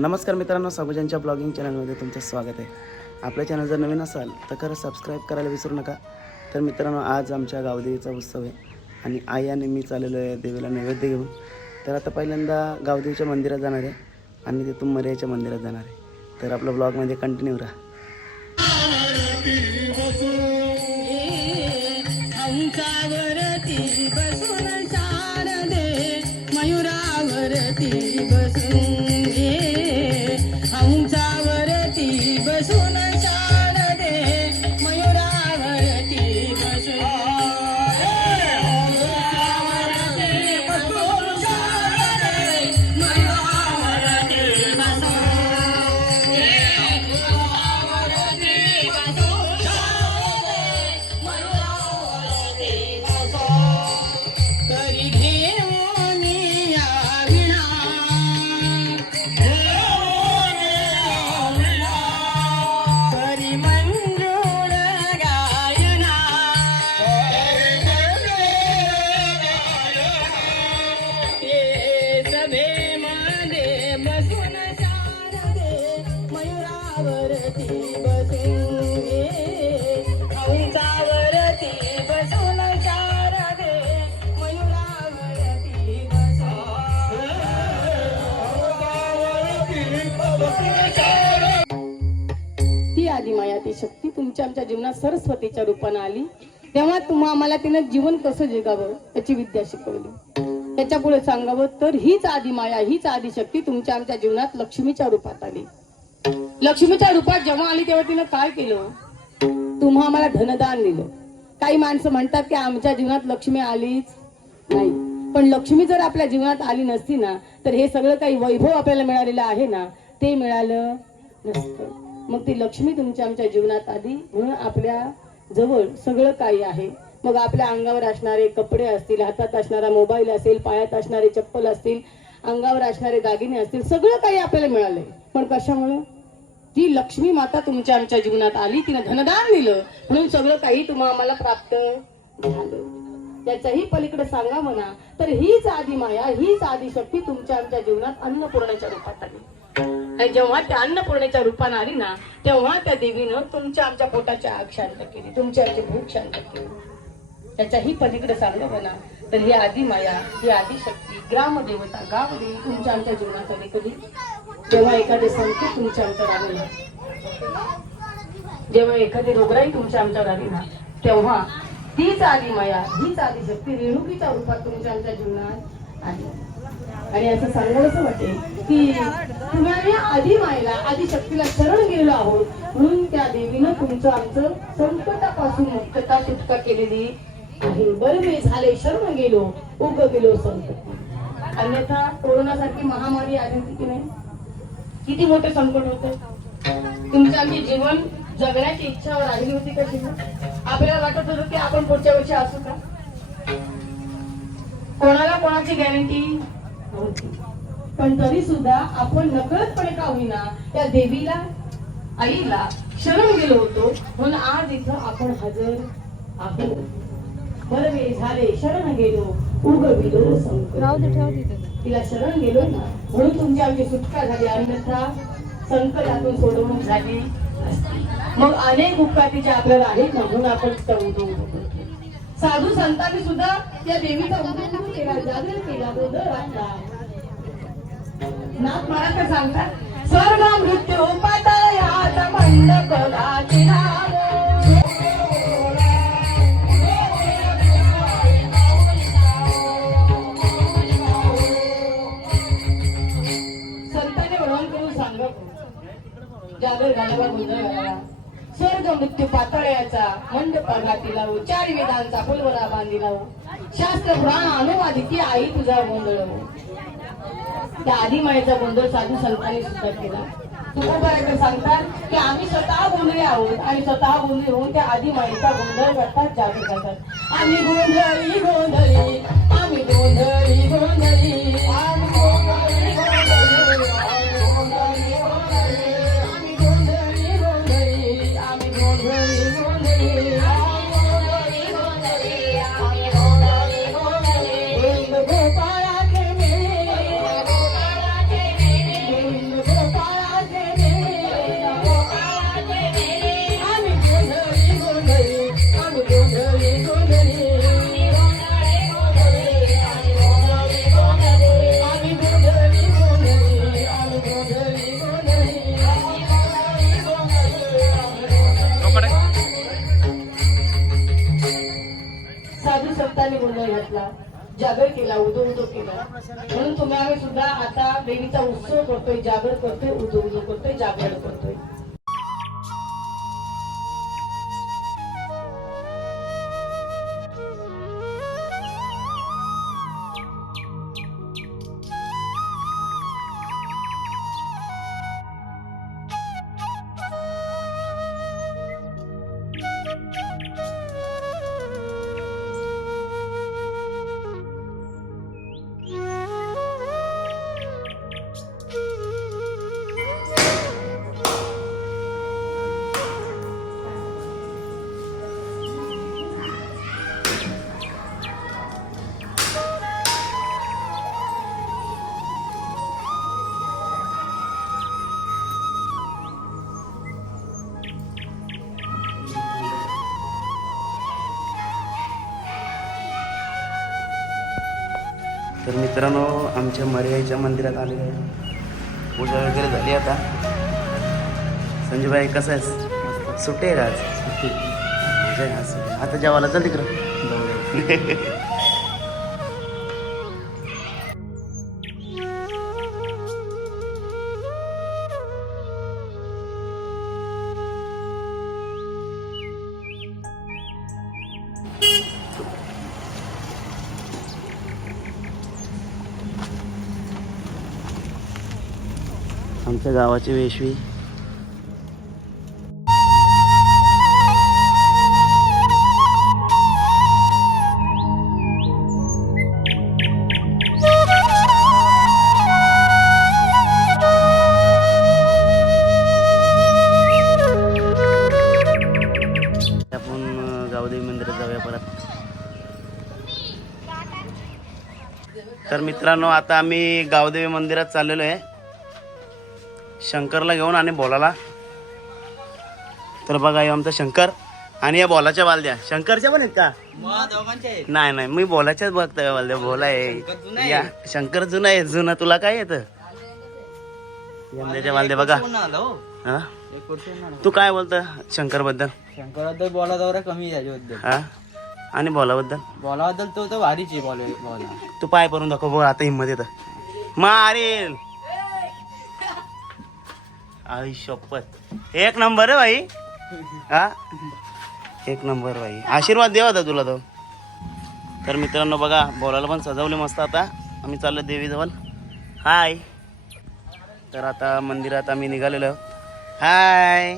नमस्कार मित्रांनो, साबुजांच्या ब्लॉगिंग चॅनलमध्ये तुमचं स्वागत आहे. आपल्या चॅनल जर नवीन असाल तर खरं सबस्क्राईब करायला विसरू नका. तर मित्रांनो, आज आमच्या गावदेवीचा उत्सव आहे आणि आई आणि मी चाललेलो आहे देवीला नैवेद्य घेऊन. तर आता पहिल्यांदा गावदेवीच्या मंदिरात जाणार आहे आणि तिथून मर्याच्या मंदिरात जाणार आहे. तर आपल्या ब्लॉगमध्ये कंटिन्यू राहा. ती आदिमाया, ती शक्ती तुमच्या आमच्या जीवनात सरस्वतीच्या रूपाने आली तेव्हा आम्हाला तिने जीवन कसं जगावं त्याची विद्या शिकवली. त्याच्या पुढे सांगावं तर हीच आदिमाया, हीच आदिशक्ती तुमच्या आमच्या जीवनात लक्ष्मीच्या रूपात आली. लक्ष्मीच्या रूपात जेव्हा आली तेव्हा तिनं काय केलं? तुम्हा आम्हाला धनदान दिलं. काही माणसं म्हणतात की आमच्या जीवनात लक्ष्मी आलीच नाही, पण लक्ष्मी जर आपल्या जीवनात आली नसती ना तर हे सगळं काही वैभव आपल्याला मिळालेलं आहे ना ते मिळालं नसतं. मग ती लक्ष्मी तुमच्या आमच्या जीवनात आली म्हणून आपल्या जवळ सगळं काही आहे. मग आपल्या अंगावर असणारे कपडे असतील, हातात असणारा मोबाईल असेल, पायात असणारे चप्पल असतील, अंगावर असणारे दागिने असतील, सगळं काही आपल्याला मिळालंय. पण कशामुळे? ती लक्ष्मी माता तुमच्या आमच्या जीवनात आली, तिने धनदान दिलं म्हणून सगळं काही आम्हाला प्राप्त झालं. त्याच्याही पलीकडे सांगा म्हणा तर हीच आदिमाया, हीच आदिशक्ती तुमच्या आमच्या जीवनात अन्नपूर्णेच्या रूपात आली. आणि जेव्हा त्या अन्नपूर्णेच्या रूपाने आली ना तेव्हा त्या देवीनं तुमच्या आमच्या पोटाची आग शांत केली, तुमच्या आमची भूक शांत केली. त्याच्याही पलीकडे सांगलं म्हणा तर ही आदिमाया, ही आदिशक्ती, ग्रामदेवता, गावदेवी तुमच्या आमच्या जीवनात आली. कधी? जेव्हा एखादे संकट तुमच्या आमच्यावर आले ना, जेव्हा एखादी रोगराई तुमच्या आमच्यावर आली ना तेव्हा तीच आदिमाया, हीच आदिशक्ती रेणुकीच्या रूपात तुमच्या आमच्या जीवनात आली. आणि असं सांगावंसं वाटेल की तुम्ही आदिमायेला, आदिशक्तीला शरण गेलो आहोत म्हणून त्या देवीनं तुमचं आमचं संकटापासून मुक्तता सुटका केलेली आहे. बरे झाले शरण गेलो, उग गेलो संकट. अन्यथा कोरोनासारखी महामारी आली होती की नाही? किती मोठे संकट होते. तुमच्या आमची जीवन जगण्याची इच्छा राहिली होती का? जीवन आपल्याला वाटत होतं की आपण पुढच्या वर्षी असू का? कोणाला कोणाची गॅरंटी नव्हती. पण तरी सुद्धा आपण नकळतपणे का होईना त्या देवीला, आईला शरण गेलो होतो म्हणून आज इथं आपण हजर आहोत. बरे झाले शरण गेलो, उगविलो संकट. तिला शरण गेलो ना म्हणून तुमची आमची सुटका झाली, अन्यथा संकटातून सोडवणूक झाली असती. मग अनेक उपकातीचे आपल्याला आहेत ना म्हणून आपण साधू संतांनी सुद्धा त्या देवीचा उदय केला, जागर केला, गोंधळ घातला. नाथ महाराज सांगतात स्वर्ग मृत्यू पाताळाचा मंडप घातला. संतांनी वर्णन करून सांगत जागर घालावा, गोंधळ घालावा. स्वर्ग मृत्यू पातळ्याचा मंडप घातीला, चार वेदांचा फुलवरा बांधिला, शास्त्र पुराण अनुवादिती आई तुझा गोंधळ. त्या आदिमायेचा गोंधळ साधू संतांनी सुद्धा केला. तुकोबारायकर सांगतात की आम्ही स्वतः गोंधळी आहोत आणि स्वतः गोंधळी होऊन त्या आदिमायेचा गोंधळ करतात, जागर करतात. आम्ही गोंधळी गोंधळी, आम्ही गोंधळी गोंधळी, आम्ही गोंधळी गोंधळी, आम्ही गोंधळी गोंधळी, आम्ही गोंधळी गोंधळी, गोपाळाचे उदो उदो केलं. म्हणून तुम्ही आम्ही सुद्धा आता देवीचा उत्सव करतोय, जागर करतोय, उदो उदो करतोय, जागर करतोय. तर मित्रांनो, आमच्या मर्याईच्या मंदिरात आलेलो आहे. पूजा वगैरे झाली आता. संजूबाई कसं आहेस? सुट्टी आहे का आज? मजा आहे आज. आता जेवायला चल तिकडं. आमच्या गावाची वेशवी. आपण गावदेवी मंदिरात जाऊया परत. तर मित्रांनो, आता आम्ही गावदेवी मंदिरात चाललेलो आहे शंकरला घेऊन आणि बोलाला. तर बघा, हे आमचा शंकर आणि या बोलाच्या बालद्या. शंकरच्या पण आहेत का? नाही नाही, मी बोलाच्याच बघतोय. बालद्या बोला आहे. या शंकर जुना आहे. जुना तुला काय येतं? यंदाच्या बालद्या बघा. हा, तू काय बोलतं शंकर बद्दल? शंकराबद्दल बोला जरा कमी त्याच्याबद्दल. हा, आणि बोलाबद्दल? बोलाबद्दल तो भारीच आहे. बोला तू पाय करून दाखव बघ. आता हिंमत येतं मारेल. आई शपथ, एक नंबर आहे भाई. हा, एक नंबर भाई. आशीर्वाद देवा होता तुला तो. तर मित्रांनो बघा, बोलायला पण सजवले मस्त. आता आम्ही चाललो देवीजवळ. हाय. तर आता मंदिरात आम्ही निघालेलो. हाय.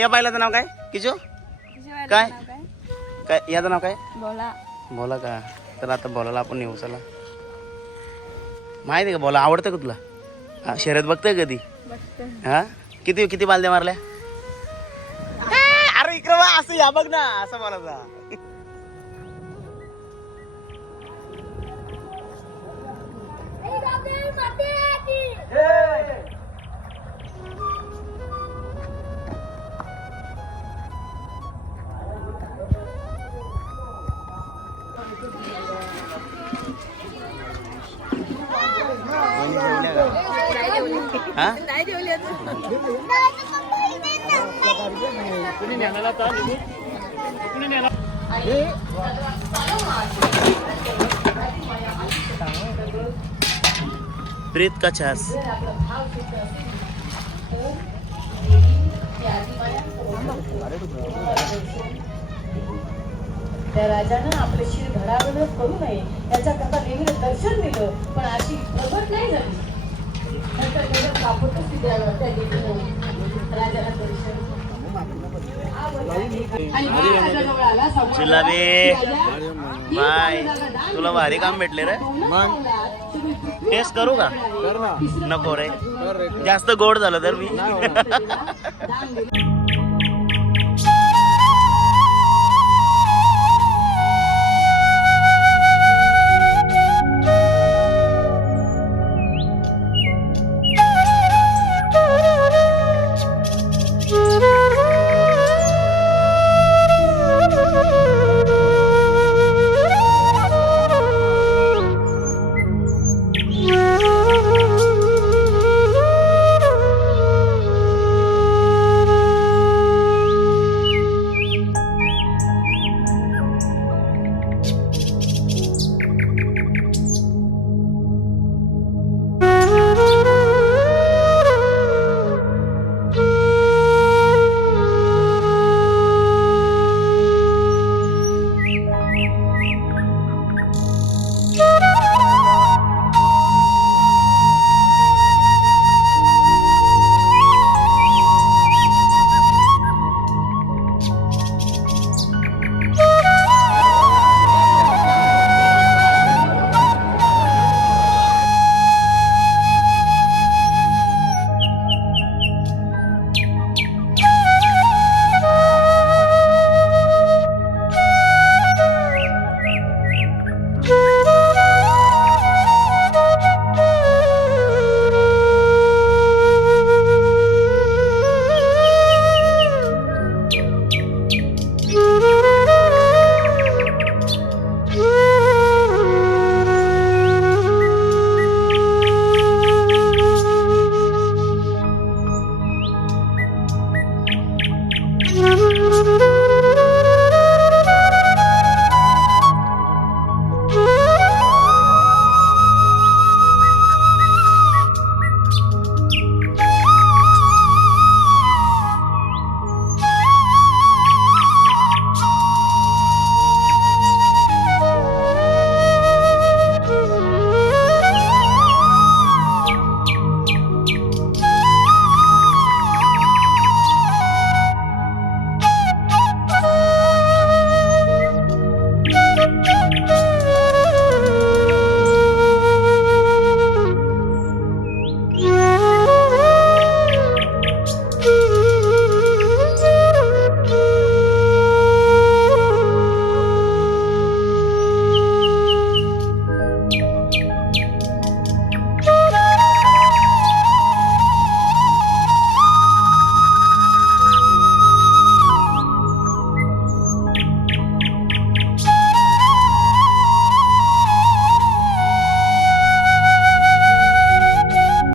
या बायलाचं नाव काय? किशो काय काय याचं नाव काय? बोला का? तर आता बोलायला आपण येऊ. चला. माहिती आहे का बोला आवडतं का तुला? हा, शर्यत बघतोय कधी? हा, किती किती बालद्या मारल्या? अरे इकडं बा, असं या बघ ना, असं बोलायचा. हा, प्रीत का छास. त्या राजानं आपले शिर घडावं करू नये याच्याकरता देवीनं दर्शन दिलं, पण अशी प्रगट नाही झाली. नंतर देवीनं कापडच दिलं त्या देवीनं राजाला दर्शन. आणि महाराजाजवळ आला. जिलाबी बाय, तुला भारी काम भेटले रे. टेस्ट करू का? नको रे, जास्त गोड झालं तर मी.